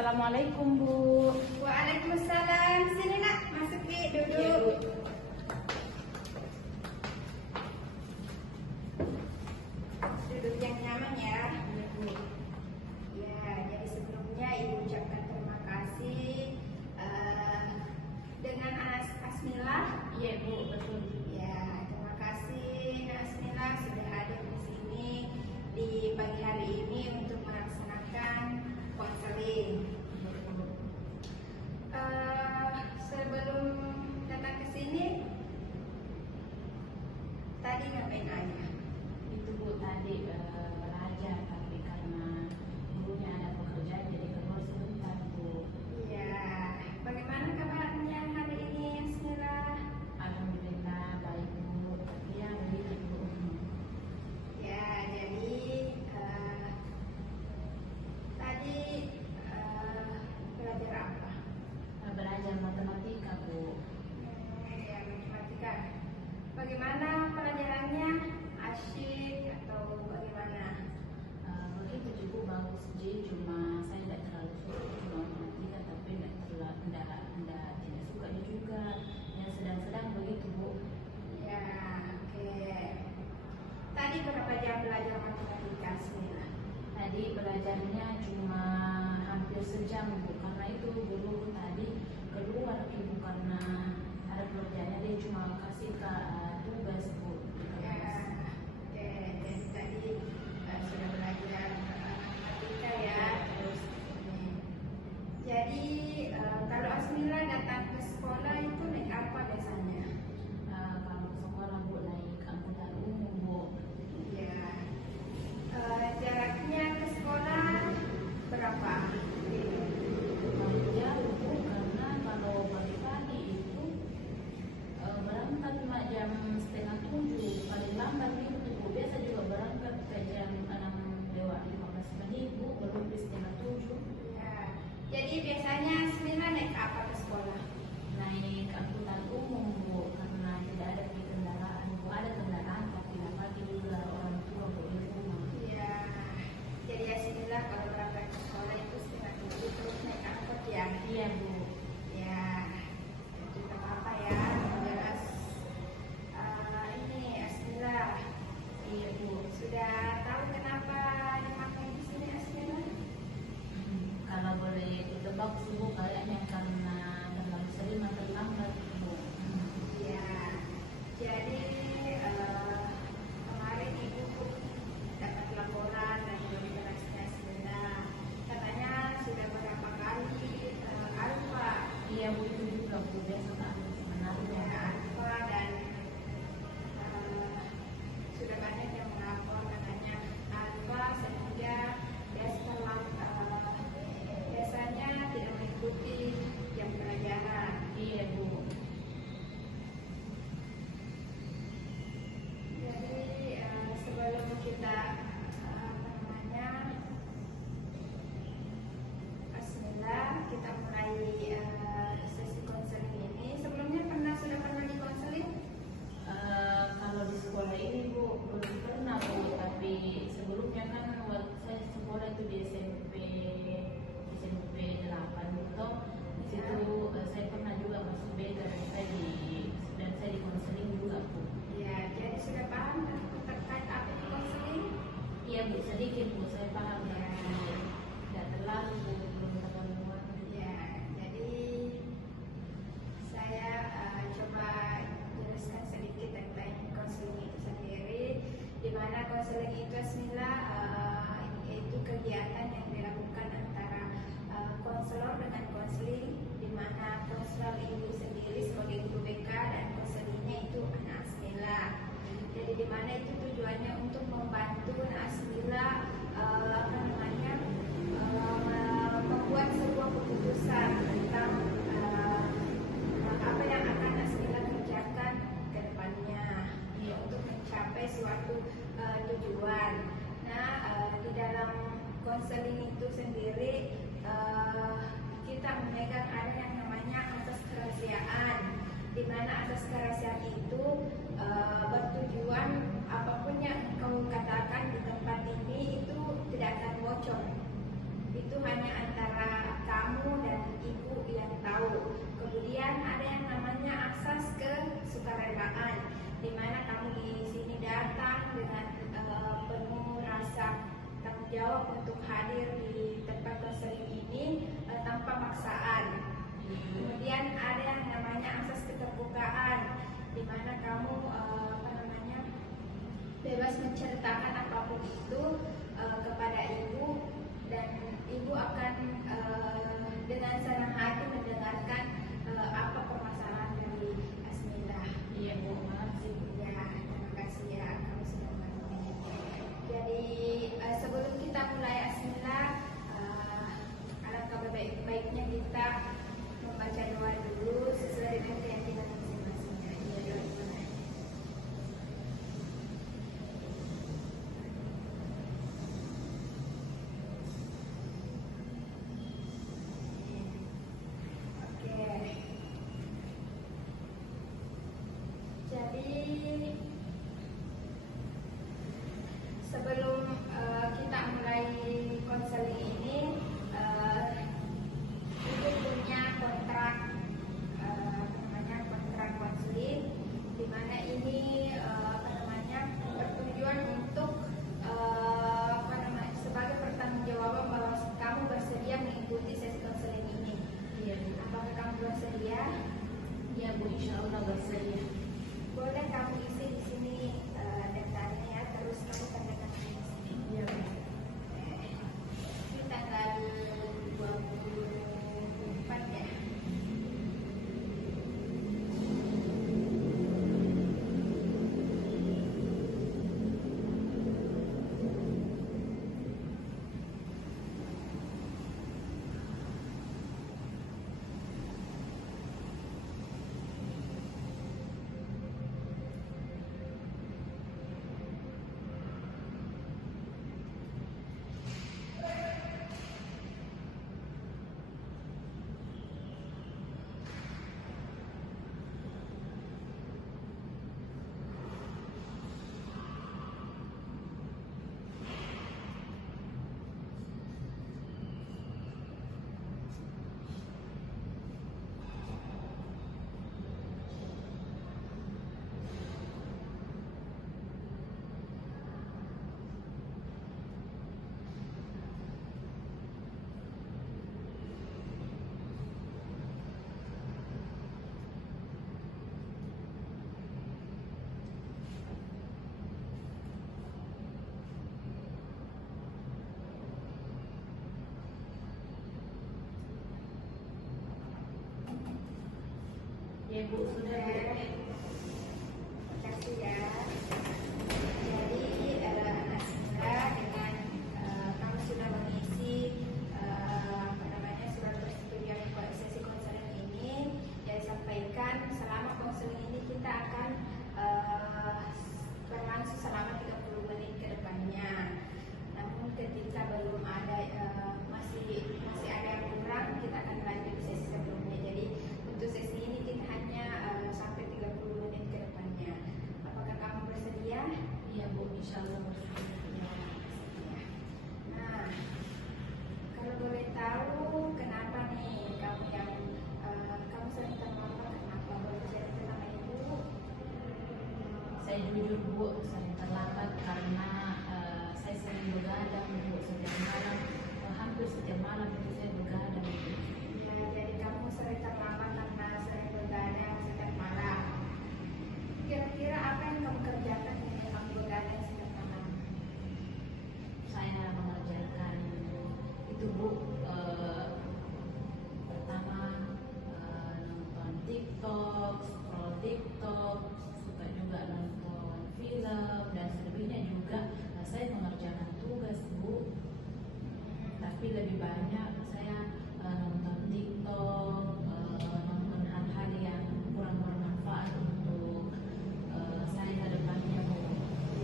Assalamualaikum Bu. Waalaikumsalam. Sini nak, masuk Ki, duduk. Duduk yang nyaman ya. Ya, jadi sebelumnya Ibu ucapkan terima kasih dengan Asmila. Iya Bu, betul. Ya, terima kasih Asmila sudah hadir di sini di pagi hari ini untuk melaksanakan konseling. Sebelum datang ke sini, tadi ngapain aja? Itu Bu tadi belajar, tapi karena gurunya ada pekerjaan jadi keluar sebentar Bu. Iya. Bagaimana kabarnya hari ini, Asmila? Alhamdulillah baik Bu. Tapi ya begitu Bu. Ya, jadi tadi belajar apa? Belajar matematika Bu. Ya, matematika. Bagaimana pelajarannya? Asyik atau bagaimana? Begitu juga bagus Ji, cuma saya tidak terlalu suka dengan matematika, tapi tidak sukanya juga. Ya sedang-sedang begitu Bu. Ya, oke. Tadi berapa jam belajar matematika, Asmila? Tadi belajarnya cuma hampir sejam Bu, karena itu guru tadi keluar Ibu karena ada pekerjaannya, dia cuma kasih tugas Bu. Ya, oke. Jadi tadi sudah belajar matematika ya. Terus ini. Jadi kalau Asmila datang ke sekolah itu naik apa biasanya? Kalau ke sekolah Bu naik angkutan umum Bu. Ya. Jaraknya ke sekolah berapa? Jauh Bu, karena kalau pagi-pagi itu berangkat cuma jam setengah 7, paling lambat itu Bu. Biasa juga berangkat ke jam 6:15 Bu, baru di setengah 7. Ya. Jadi biasanya Asmila naik apa ke sekolah? Naik angkutan umum Bu, karena tidak ada kendaraan Bu. Ada kendaraan tapi tidak pagi juga orang tua Bu di rumah. Ya. Jadi Asmila kalau berangkat ke sekolah itu setengah 7 terus naik angkot ya? Iya Bu. Ya. Tidak apa-apa ya. Jelas. Ini Asmila. Iya Bu. Sudah tahu kenapa dipakai di sini Asmila? Kalau boleh ditebak sih Bu, kayaknya karena terlalu sering atau lambat Bu. Ya. Jadi kemarin Ibu dapat laporan dari Universitas Benda. Katanya sudah berapa kali alfa. Iya Bu, itu juga Bu, biasa tak Ya, sebenarnya. alfa dan sudah banyak yang melapor katanya alfa sehingga biasanya tidak mengikuti jam pelajaran. Iya Bu. Jadi sebelum kita Bismillah, kita mulai sesi konseling ini. Sebelumnya sudah pernah di konseling? Kalau di sekolah ini Bu, belum pernah Bu, tapi sebelumnya kan waktu saya sekolah itu di SMP 8 gitu. Di situ saya pernah juga masuk beda dan saya di konseling juga Bu. Ya, jadi sudah paham terkait apa itu konseling? Iya Bu, sedikit Bu, saya paham ya. Tidak terlalu Bu, belum terlalu luar. Ya, jadi saya coba jelaskan sedikit tentang konseling itu sendiri. Di mana konseling itu Bismillah itu kegiatan yang dilakukan antara konselor dengan konseling, di mana konselor itu sendiri sebagai guru BK dan konselingnya itu anak Asmila. Jadi di mana itu tujuannya untuk membantu anak Asmila membuat sebuah keputusan tentang apa yang akan Asmila kerjakan ke depannya ya, untuk mencapai suatu tujuan. Nah, di dalam konseling itu sendiri kita memegang ada yang namanya asas kerahasiaan, di mana asas kerahasiaan itu bertujuan apapun yang kau katakan di tempat ini itu tidak akan bocor. Itu hanya antara Kemudian ada yang namanya asas kesukarelaan, di mana kamu di sini datang dengan penuh rasa tanggung jawab untuk hadir di tempat konseling ini tanpa paksaan. Kemudian ada yang namanya asas keterbukaan, di mana kamu bebas menceritakan apapun itu kepada ibu, dan ibu akan dengan senang hati mendengarkan apa permasalahan dari Asmila. Iya Bu, makasih. Ya, terima kasih ya kamu sudah mengerti. Jadi sebelum kita mulai Asmila, alangkah baiknya kita membaca doa dulu sesuai dengan keyakinan masing-masing. Ya, doa gimana? Jadi sebelum kita mulai konseling ini, ibu punya kontrak kontrak konseling, di mana ini bertujuan untuk sebagai pertanggungjawaban bahwa kamu bersedia mengikuti sesi konseling ini. Iya Bu. Apakah kamu bersedia? Iya Bu, insya Allah bersedia. Boleh kamu isi di sini daftarnya ya, terus kamu tandakan di sini. Iya Bu. Ini tanggal 24 ya. Ya Bu, sudah Bu. Terima kasih ya. Jadi Asmila, dengan kamu sudah mengisi surat persetujuan sesi konseling ini, yang disampaikan selama konseling ini kita akan berlangsung selama 30 menit ke depannya. Namun ketika belum ada masih ada yang kurang, kita akan lanjut di sesi sebelumnya. Jadi untuk sesi ini kita hanya sampai 30 menit ke depannya. Apakah kamu bersedia? Iya Bu, insya Allah bersedia. Nah, kalau boleh tahu kenapa nih kamu sering terlambat, kenapa boleh saya tentang ibu? Saya jujur Bu, sering terlambat karena saya sering begadang Bu, setiap malam, hampir setiap malam itu saya begadang Bu. Ya, jadi kamu sering terlambat karena sering begadang setiap malam. Kira-kira apa yang kamu kerjakan dengan kamu begadang setiap malam? Saya mengerjakan itu Bu, pertama nonton TikTok, scroll TikTok, suka juga nonton film, dan selebihnya juga saya mengerjakan tugas Bu. Tapi lebih banyak saya nonton TikTok, nonton hal-hal yang kurang bermanfaat untuk saya ke depannya Bu.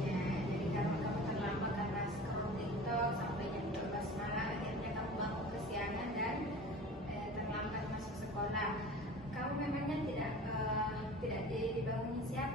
Ya, jadi kalau kamu terlambat karena scroll TikTok sampai jam 12 malam, akhirnya kamu bangun kesiangan dan terlambat masuk sekolah. Kamu memangnya tidak dibangunin siapa?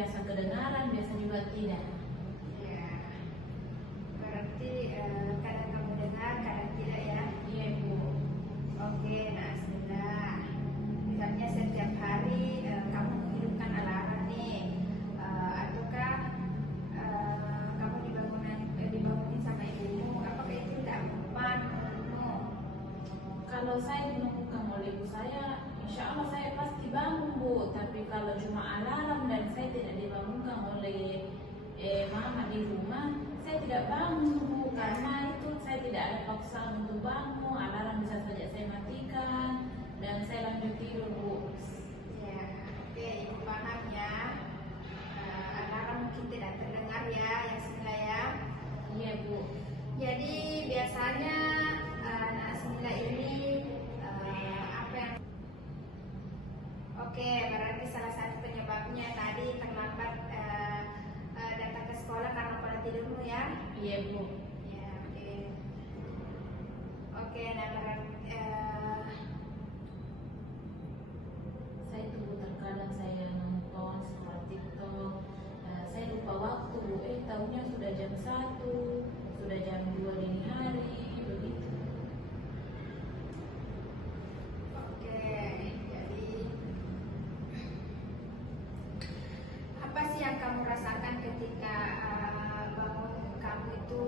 biasa kedengaran, biasa juga tidak. Ya, berarti kadang kamu dengar, kadang tidak ya. Iya Bu. Oke, nah Asmila, misalnya setiap hari kamu menghidupkan alarm nih, ataukah kamu dibangunin sama ibumu, apakah itu tidak mempan menurutmu? Kalau saya dibangunkan oleh ibu saya, insya Allah saya pasti bangun Bu. Tapi kalau cuma alarm dan saya tidak dibangunkan oleh mama di rumah, saya tidak bangun Bu. Karena itu saya tidak ada paksaan untuk bangun. Alarm bisa saja saya matikan dan saya lanjut tidur Bu. Ya, oke, ibu paham ya. Alarm mungkin tidak terdengar ya, Asmila ya. Iya Bu. Jadi biasanya Asmila ini apa yang Oke, berarti salah satu penyebabnya tadi terlambat datang ke sekolah karena pola tidurmu ya. Iya Bu. Ya, oke. Oke, nah berarti Saya tunggu terkadang saya nonton scroll TikTok. Saya lupa waktu Bu. Tahunya sudah jam 1, sudah jam 2 dini hari, begitu. oke. Jadi apa sih yang kamu rasakan ketika bangun kamu itu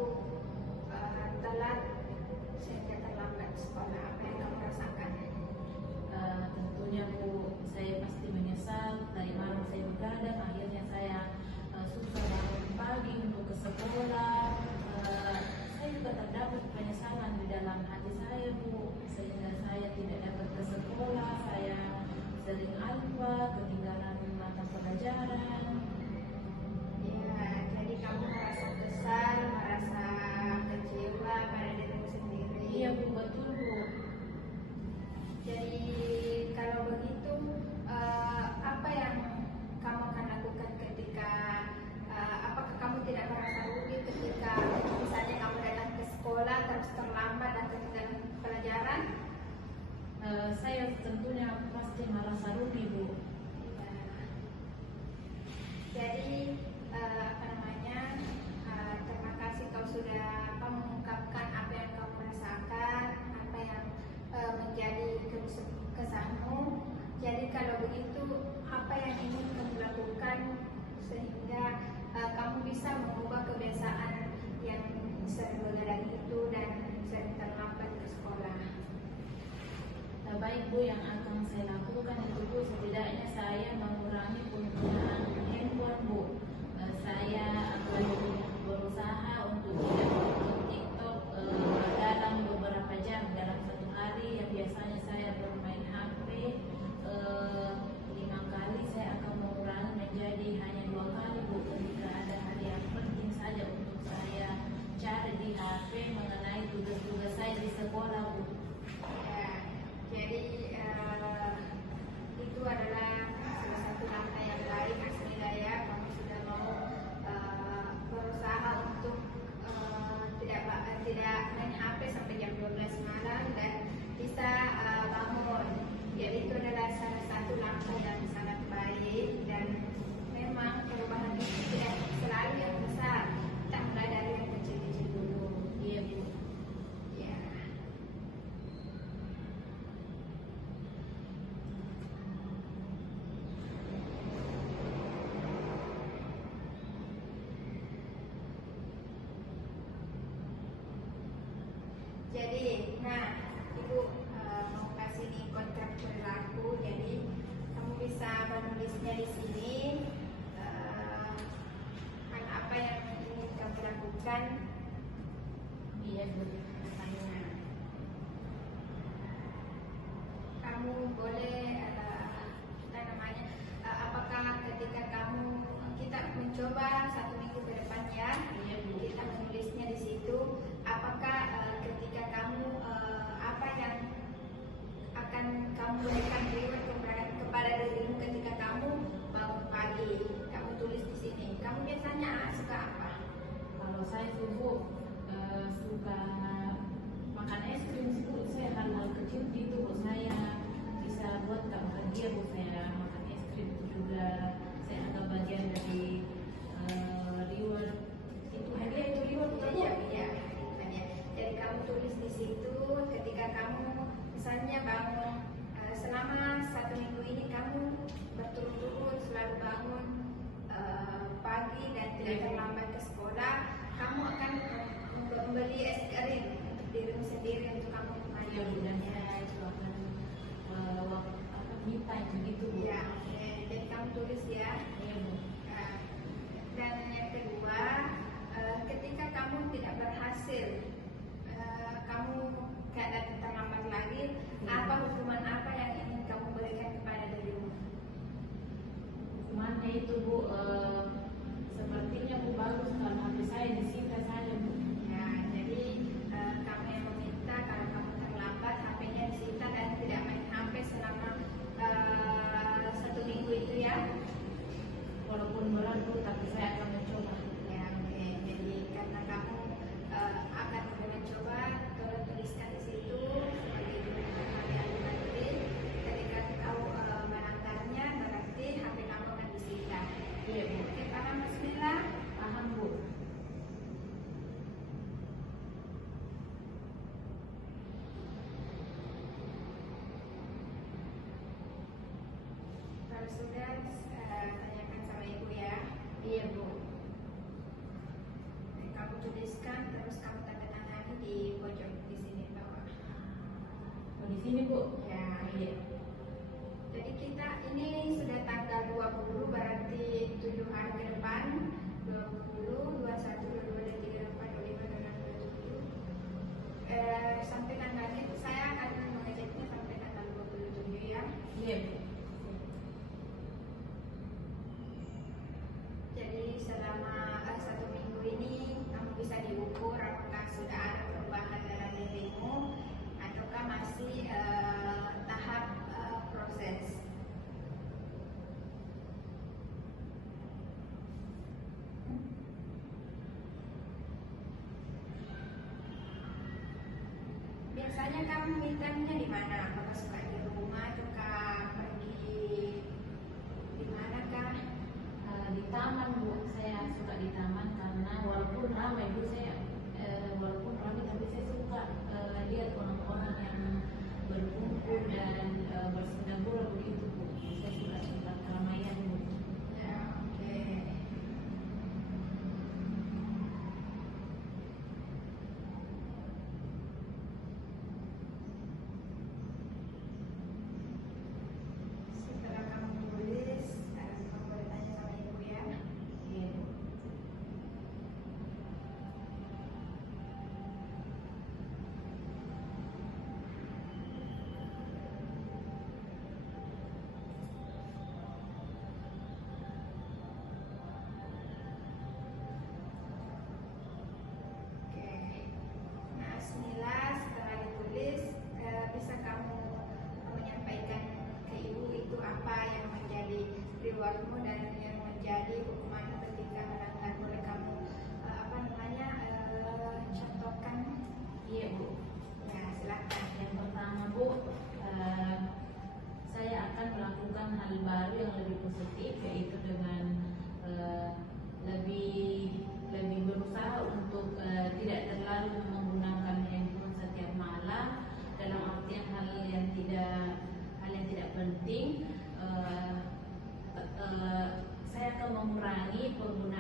telat sehingga terlambat sekolah? Apa yang kamu rasakan? Tentunya Bu, saya pasti menyesal. Dari malam saya begadang, akhirnya saya susah bangun pagi untuk ke sekolah. Saya juga terdapat penyesalan di dalam hati saya Bu, sehingga saya tidak dapat ke sekolah. Saya sering lupa, ketinggalan mata pelajaran. Ya, jadi kamu merasa kesal, merasa kecewa pada dirimu sendiri. Iya Bu, betul Bu. Jadi kalau begitu, apa yang kamu akan lakukan ketika, apakah kamu tidak merasa rugi ketika misalnya kamu datang ke sekolah terus terlambat dan ketinggalan pelajaran? Saya tentunya pasti merasa rugi Bu. Jadi apa namanya, terima kasih kau sudah mengungkapkan apa yang kau rasakan, apa yang menjadi kesanmu. Jadi kalau begitu, apa yang ingin kamu lakukan sehingga kamu bisa mengubah kebiasaan yang sering begadang itu dan sering terlambat ke sekolah? Baik Bu, yang akan saya lakukan itu Bu, setidaknya saya mengurangi penggunaan handphone Bu. Saya akan berusaha untuk tidak menonton TikTok dalam beberapa jam dalam satu hari. Yang biasanya saya bermain HP 5 kali, saya akan mengurangi menjadi hanya 2 kali Bu. Ketika ada hari yang penting saja untuk saya cari di HP mengenai tugas-tugas saya di sekolah Bu. Ya, jadi itu adalah salah satu langkah yang baik Asmila ya. Kamu sudah mau berusaha untuk tidak main HP sampai jam 12 malam dan bisa bangun. Jadi itu adalah salah satu langkah yang sangat baik dan memang perubahan itu tidak selalu yang besar. Kita mulai dari yang kecil-kecil dulu. Iya Bu. Ya. Jadi, nah, Ibu mau kasih nih kontrak perilaku. Jadi, kamu bisa menulisnya di sini. Hal apa yang ingin kamu lakukan? Iya Bu. Kamu boleh apa namanya? Apakah ketika kita mencoba 1 minggu ke depan ya, Iya Bu. kita menulisnya di situ. Apakah ketika kamu apa yang akan kamu berikan reward kepada dirimu ketika kamu bangun pagi? Kamu tulis di sini. Kamu biasanya suka apa? Kalau saya sih Bu, suka makan es krim sih Bu. Saya hal-hal kecil gitu Bu, saya bisa buat bahagia Bu. Saya makan es krim itu juga saya anggap bagian dari misalnya bangun selama 1 minggu ini kamu berturut-turut selalu bangun pagi dan tidak terlambat ke sekolah, kamu akan membeli es krim untuk dirimu sendiri untuk kamu Ya, mandi. dan saya itu akan minta begitu Bu. Ya, oke. Jadi kamu tulis ya. Iya Bu. Nah, dan yang kedua, ketika kamu tidak berhasil, kamu keadaan terlambat lagi, apa hukuman apa yang ingin kamu berikan kepada dirimu? Hukumannya itu Bu, sepertinya Bu bagus kalau HP saya disita saja Bu. Ya, jadi kamu yang meminta kalau kamu terlambat HP-nya disita dan tidak main HP selama 1 minggu itu ya. Walaupun berat Bu, tapi saya akan mencoba. Ya, oke. Jadi karena kamu akan mencoba, tolong tuliskan di situ sebagai jumlah kalian nanti. Ketika kau menantarnya, berarti HP kamu akan disita. Iya Bu. Oke, paham Bismillah? Paham Bu. Kalau sudah, tanyakan sama ibu ya. Iya Bu. Kamu tuliskan, terus kamu tanda tangani di pojok di sini bawah. Oh, di sini Bu. Ya. Iya. Jadi kita ini sudah tanggal 20, berarti 7 hari ke depan. 20, 21, 22, 23, 24, 25, 26, 27. Sampai tanggalnya saya akan mengeceknya sampai tanggal 27 ya. Iya Bu. Jadi selama 1 minggu ini kamu bisa diukur apakah sudah ada perubahan dalam dirimu ataukah masih tahap proses. Biasanya kamu mintanya di mana? Apakah suka di rumah ataukah pergi di manakah? Di taman Bu, saya suka di taman karena walaupun ramai Bu, saya walaupun ramai tapi saya suka lihat orang-orang yang berkumpul dan bersenda-gurau begitu Bu. Saya suka tempat keramaian Bu. Ya, oke. Setelah kamu tulis, kamu boleh tanya sama ibu ya. Iya Bu. Oke. Nah, Bismillah, setelah ditulis, bisa kamu menyampaikan ke ibu itu apa yang menjadi rewardmu dan yang menjadi hukumanmu ketika melanggar. Boleh kamu contohkan? Iya Bu. Ya, silakan. Yang pertama Bu, saya akan melakukan hal baru yang lebih positif, yaitu dengan lebih berusaha untuk tidak terlalu menggunakan handphone setiap malam, dalam artian hal yang tidak penting. Saya akan mengurangi penggunaan